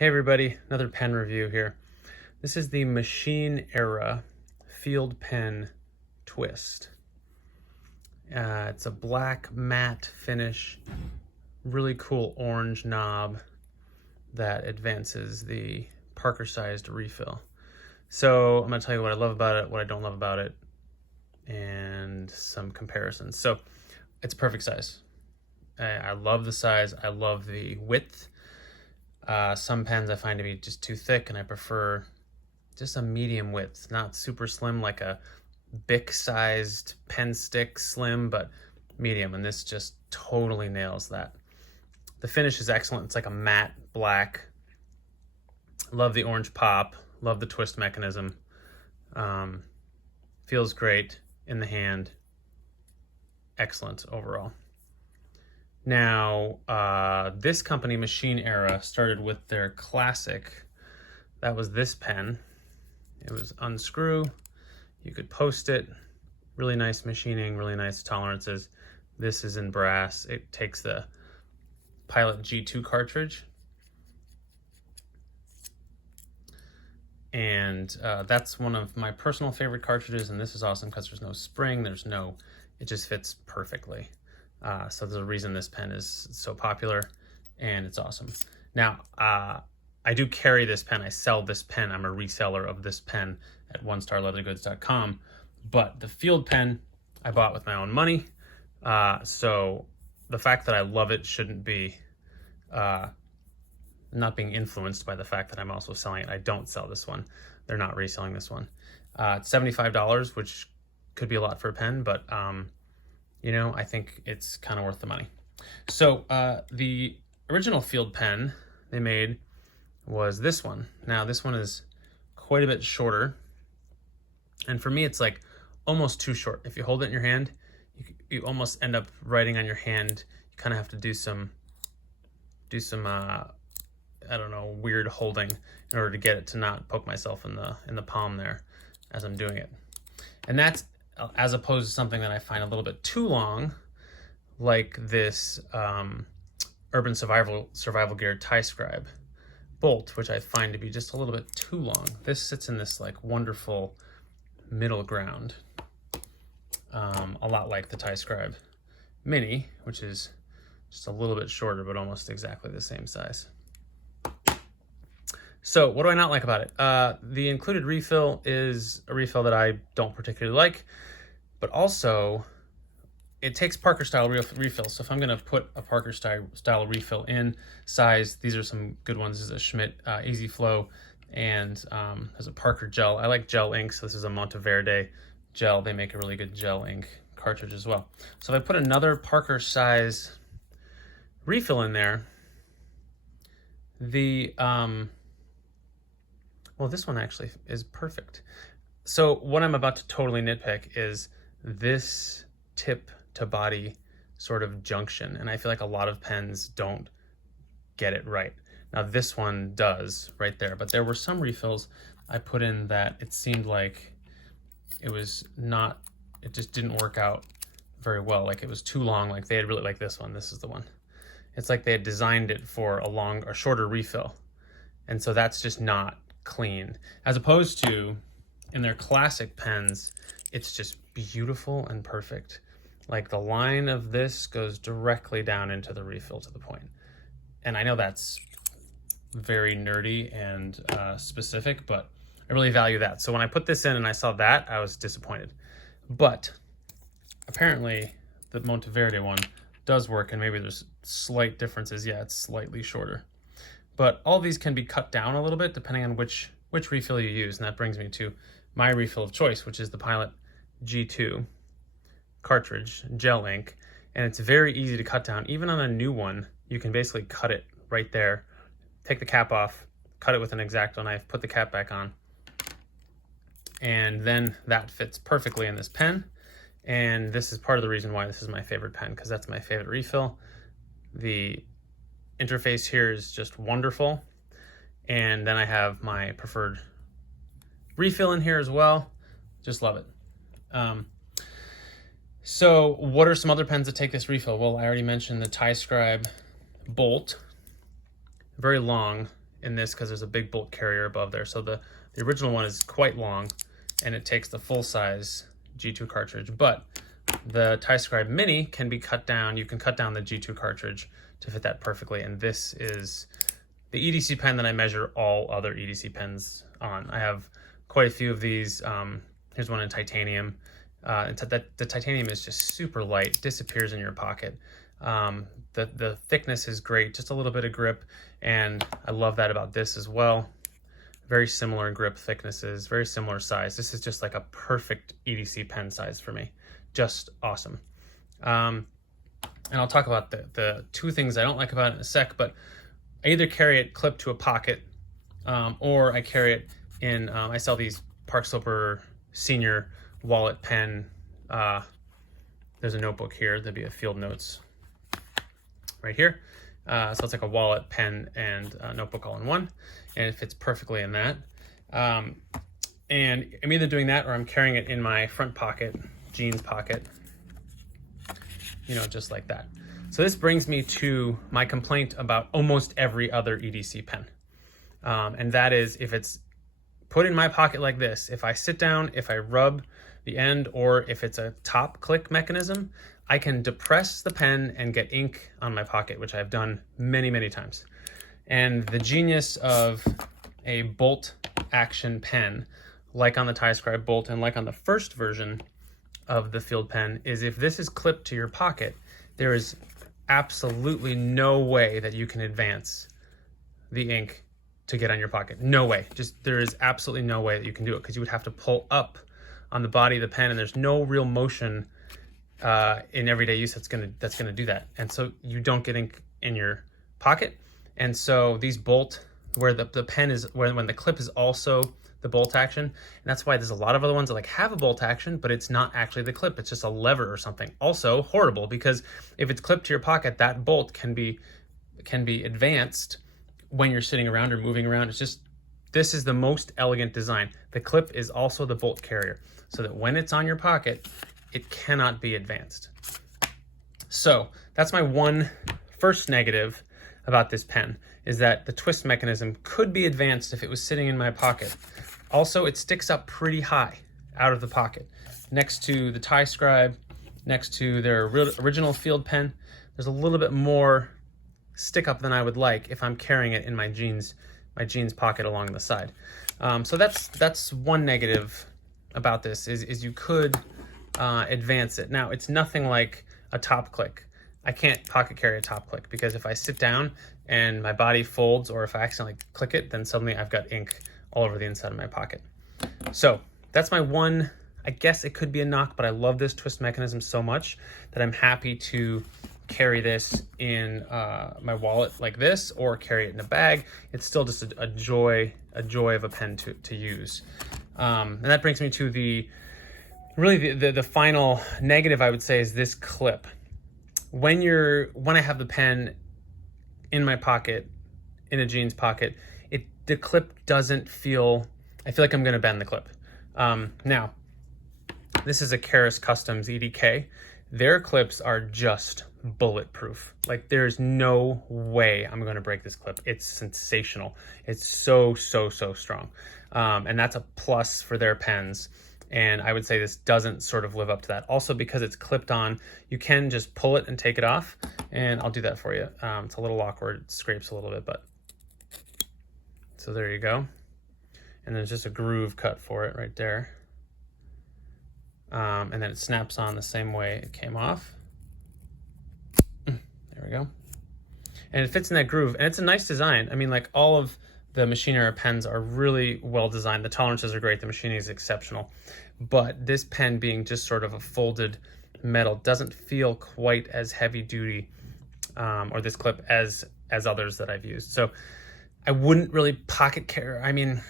Hey everybody, another pen review here. This is the Machine Era Field Pen Twist. It's a black matte finish, really cool orange knob that advances the Parker-sized refill. So I'm going to tell you what I love about it, what I don't love about it, and some comparisons. So it's a perfect size. I love the size. I love the width. Some pens I find to be just too thick, and I prefer just a medium width, not super slim like a Bic-sized pen stick slim, but medium, and this just totally nails that. The finish is excellent. It's like a matte black. Love the orange pop. Love the twist mechanism. Feels great in the hand. Excellent overall. Now, this company, Machine Era, started with their classic. That was this pen. It was unscrew. You could post it. Really nice machining, really nice tolerances. This is in brass. It takes the Pilot G2 cartridge. And that's one of my personal favorite cartridges, and this is awesome because there's no spring, it just fits perfectly. So there's a reason this pen is so popular, and it's awesome. Now, I do carry this pen. I sell this pen. I'm a reseller of this pen at onestarleathergoods.com. But the field pen I bought with my own money. So the fact that I love it shouldn't be not being influenced by the fact that I'm also selling it. I don't sell this one. They're not reselling this one. It's $75, which could be a lot for a pen, but you know, I think it's kind of worth the money. So the original field pen they made was this one. Now this one is quite a bit shorter, and for me it's like almost too short. If you hold it in your hand, you almost end up writing on your hand. You kind of have to do some I don't know, weird holding in order to get it to not poke myself in the palm there as I'm doing it. And that's as opposed to something that I find a little bit too long, like this Urban Survival Gear Tie Scribe bolt, which I find to be just a little bit too long. This sits in this like wonderful middle ground, a lot like the Tie Scribe Mini, which is just a little bit shorter, but almost exactly the same size. So what do I not like about it? The included refill is a refill that I don't particularly like, but also it takes Parker style refills. So if I'm going to put a Parker style refill in size, these are some good ones. This is a Schmidt Easy Flow, and there's a Parker gel. I like gel ink, so this is a Monteverde gel. They make a really good gel ink cartridge as well. So if I put another Parker size refill in there, the well, this one actually is perfect. So what I'm about to totally nitpick is this tip to body sort of junction. And I feel like a lot of pens don't get it right. Now this one does right there, but there were some refills I put in that it seemed like it just didn't work out very well. Like it was too long. Like they had really, like this one, this is the one. It's like they had designed it for a shorter refill. And so that's just not clean, as opposed to in their classic pens, it's just beautiful and perfect. Like the line of this goes directly down into the refill to the point. And I know that's very nerdy and specific, but I really value that. So when I put this in and I saw that, I was disappointed. But apparently the Monteverde one does work, and maybe there's slight differences. Yeah, it's slightly shorter. But all these can be cut down a little bit depending on which refill you use. And that brings me to my refill of choice, which is the Pilot G2 Cartridge Gel Ink. And it's very easy to cut down. Even on a new one, you can basically cut it right there. Take the cap off, cut it with an X-Acto knife, put the cap back on. And then that fits perfectly in this pen. And this is part of the reason why this is my favorite pen, because that's my favorite refill. The interface here is just wonderful, and then I have my preferred refill in here as well. Just love it. So what are some other pens that take this refill? Well, I already mentioned the Tie Scribe Bolt. Very long. in this because there's a big bolt carrier above there. So the original one is quite long, and it takes the full size G2 cartridge, but the TieScribe Mini can be cut down. You can cut down the G2 cartridge to fit that perfectly, and this is the EDC pen that I measure all other EDC pens on. I have quite a few of these. Here's one in titanium. The titanium is just super light, disappears in your pocket. The thickness is great, just a little bit of grip, and I love that about this as well. Very similar grip thicknesses, very similar size. This is just like a perfect EDC pen size for me. Just awesome. And I'll talk about the two things I don't like about it in a sec, but I either carry it clipped to a pocket, or I carry it in, I sell these Park Sloper Senior wallet pen. There's a notebook here. There'll be a field notes right here. So it's like a wallet, pen, and notebook all in one, and it fits perfectly in that. And I'm either doing that or I'm carrying it in my front pocket, jeans pocket, you know, just like that. So this brings me to my complaint about almost every other EDC pen. And that is, if it's put in my pocket like this, if I sit down, if I rub the end, or if it's a top click mechanism, I can depress the pen and get ink on my pocket, which I've done many, many times. And the genius of a bolt action pen, like on the TieScribe Bolt and like on the first version of the Field pen, is if this is clipped to your pocket, there is absolutely no way that you can advance the ink to get on your pocket. No way. Just, there is absolutely no way that you can do it, because you would have to pull up on the body of the pen, and there's no real motion in everyday use that's gonna do that. And so you don't get ink in your pocket. And so these bolt, where the pen is, when the clip is also the bolt action, and that's why there's a lot of other ones that like have a bolt action, but it's not actually the clip, it's just a lever or something. Also horrible, because if it's clipped to your pocket, that bolt can be advanced when you're sitting around or moving around. It's just, this is the most elegant design. The clip is also the bolt carrier, so that when it's on your pocket, it cannot be advanced. So that's my first negative about this pen, is that the twist mechanism could be advanced if it was sitting in my pocket. Also, it sticks up pretty high out of the pocket. Next to the TieScribe, next to their original Field pen, there's a little bit more stick up than I would like if I'm carrying it in my jeans pocket along the side. So that's one negative about this, is you could advance it. Now, it's nothing like a top click. I can't pocket carry a top click, because if I sit down and my body folds, or if I accidentally click it, then suddenly I've got ink all over the inside of my pocket. So that's my one, I guess it could be a knock, but I love this twist mechanism so much that I'm happy to carry this in my wallet like this, or carry it in a bag. It's still just a joy of a pen to use. And that brings me to the final negative, I would say, is this clip. When I have the pen in my pocket, in a jeans pocket, the clip doesn't feel, I feel like I'm gonna bend the clip. Now, this is a Karas Customs EDK. Their clips are just bulletproof. Like, there's no way I'm gonna break this clip. It's sensational. It's so strong. And that's a plus for their pens. And I would say this doesn't sort of live up to that. Also, because it's clipped on, you can just pull it and take it off, and I'll do that for you. It's a little awkward, it scrapes a little bit, but so there you go. And there's just a groove cut for it right there. And then it snaps on the same way it came off. There we go. And it fits in that groove, and it's a nice design. I mean, like, all of the Machine Era pens are really well designed. The tolerances are great. The machining is exceptional. But this pen, being just sort of a folded metal, doesn't feel quite as heavy duty, or this clip, as others that I've used. So I wouldn't really pocket carry. I mean,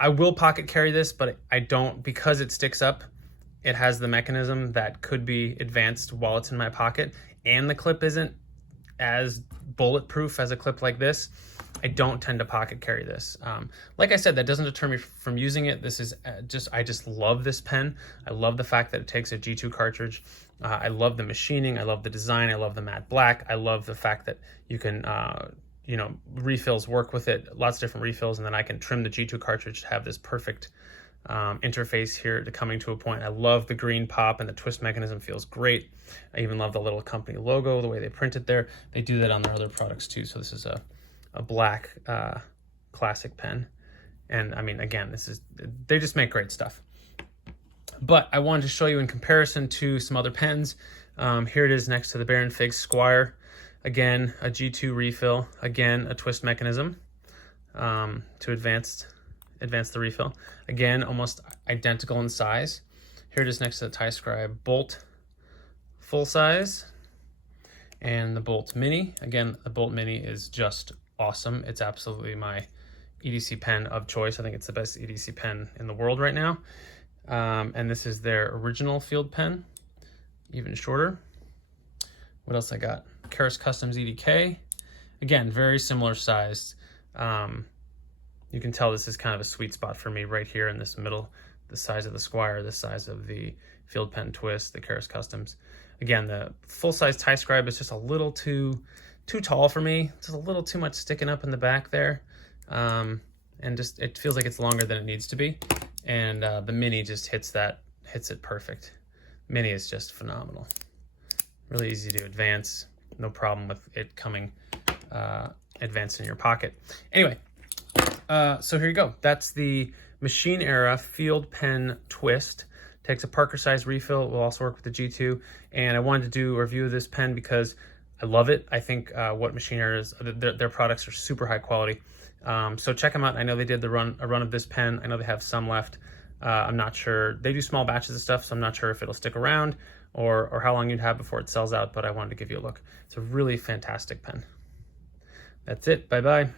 I will pocket carry this, but I don't, because it sticks up. It has the mechanism that could be advanced while it's in my pocket, and the clip isn't as bulletproof as a clip like this. I don't tend to pocket carry this. Like I said, that doesn't deter me from using it. This is I just love this pen. I love the fact that it takes a G2 cartridge. I love the machining. I love the design. I love the matte black. I love the fact that you can you know, refills work with it, lots of different refills, and then I can trim the G2 cartridge to have this perfect interface here to coming to a point. I love the green pop, and the twist mechanism feels great. I even love the little company logo, the way they print it there. They do that on their other products too. So this is a black classic pen. And I mean, again, they just make great stuff. But I wanted to show you in comparison to some other pens. Here it is next to the Baron Fig Squire. Again, a G2 refill. Again, a twist mechanism to advance the refill. Again, almost identical in size. Here it is next to the Tie-Scribe Bolt full size and the Bolt Mini. Again, the Bolt Mini is just awesome. It's absolutely my EDC pen of choice. I think it's the best EDC pen in the world right now. And this is their original field pen, even shorter. What else I got? Karas Customs EDK. Again, very similar sized. You can tell this is kind of a sweet spot for me right here in this middle, the size of the Squire, the size of the field pen twist, the Karas Customs. Again, the full-size Tie-Scribe is just a little too tall for me. Just a little too much sticking up in the back there. And just, it feels like it's longer than it needs to be. And the Mini just hits it perfect. Mini is just phenomenal. Really easy to advance. No problem with it coming advanced in your pocket. Anyway, so here you go. That's the Machine Era Field Pen Twist. Takes a Parker size refill. It will also work with the G2. And I wanted to do a review of this pen because I love it. I think what Machine Era is, their products are super high quality. So check them out. I know they did a run of this pen. I know they have some left. I'm not sure. They do small batches of stuff, so I'm not sure if it'll stick around or how long you'd have before it sells out, but I wanted to give you a look. It's a really fantastic pen. That's it. Bye-bye.